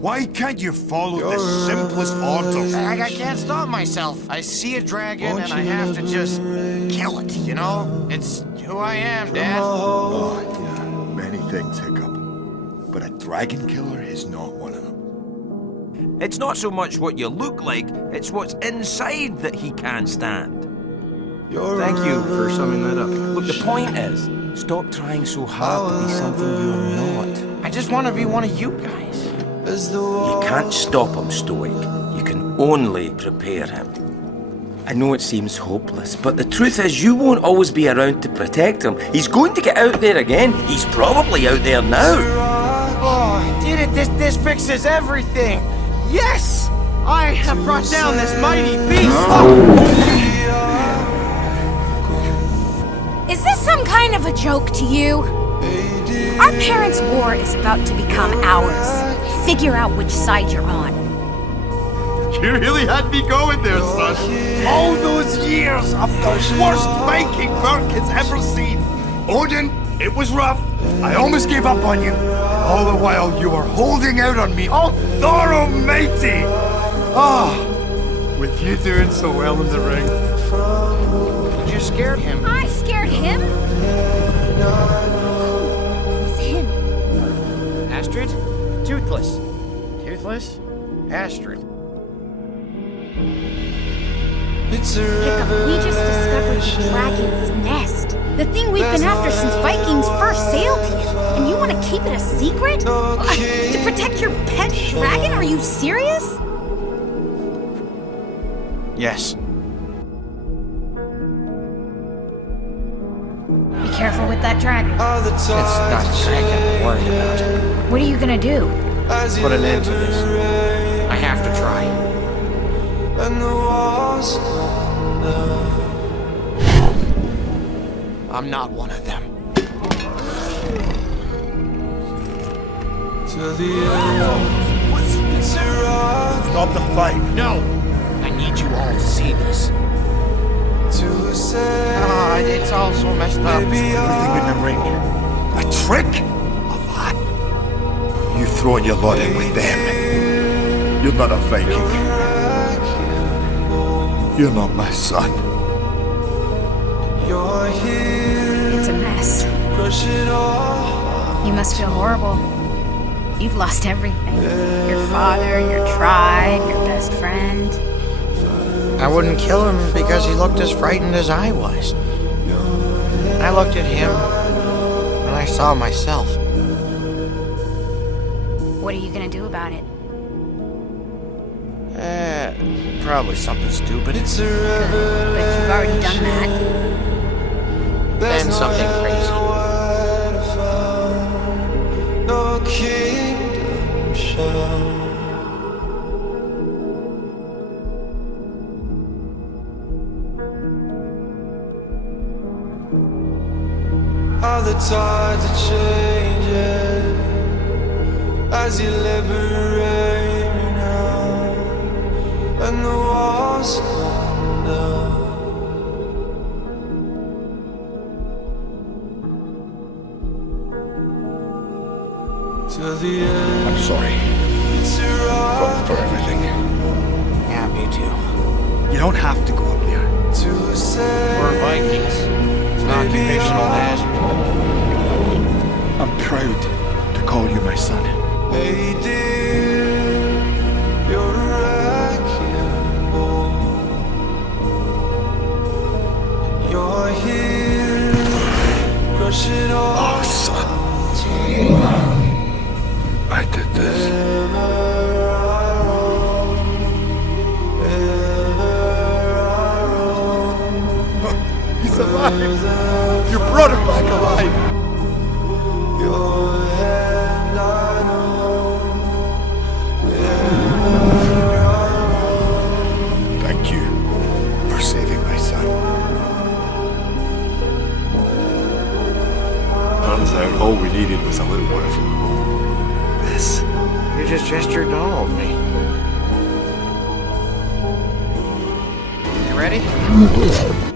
Why can't you follow the simplest orders? I can't stop myself. I see a dragon and I have to just kill it, you know? It's who I am, Dad. Oh, yeah. Many things, Hiccup. But a dragon killer is not one of them. It's not so much what you look like, it's what's inside that he can't stand. Thank you for summing that up. Look, the point is, stop trying so hard to be something you're not. I just want to be one of you guys. You can't stop him, Stoic. You can only prepare him. I know it seems hopeless, but the truth is you won't always be around to protect him. He's going to get out there again. He's probably out there now. Oh, I did it. This fixes everything. Yes! I have brought down this mighty beast. Is this some kind of a joke to you? Our parents' war is about to become ours. Figure out which side you're on. You really had me going there, son. All those years of the worst Viking Burke has ever seen. Odin, it was rough. I almost gave up on you. All the while you were holding out on me. Oh, Thor Almighty! Ah, with you doing so well in the ring. You scared him. I scared him? It's him. Astrid? Toothless. Toothless? Astrid. Hiccup, we just discovered the dragon's nest. The thing we've been after since Vikings first sailed here. And you want to keep it a secret? To protect your pet dragon? Are you serious? Yes. Be careful with that dragon. It's not a dragon I'm worried about. What are you gonna do? Put an end to this. I have to try. I'm not one of them. Stop the fight. No! I need you all to see this. It's all so messed up. Everything in the ring. A trick? A lot. You throwing your lot in with them. You're not a Viking. You're not my son. It's a mess. You must feel horrible. You've lost everything. Your father, your tribe, your best friend. I wouldn't kill him because he looked as frightened as I was. I looked at him, and I saw myself. What are you gonna do about it? Probably something stupid. Good, but you've already done that. Then something crazy. All the tides are changing as you liberate me now, and the walls come down. To the end. I'm sorry for everything. Yeah, me too. You don't have to go up there. To say We're Vikings. It's an occupational hazard. I'm proud to call you my son. hey dear, you're a wrecking ball. You're here, crush it all. Oh, son. I did this. He's alive. You brought him back alive. Your hand I know, ready?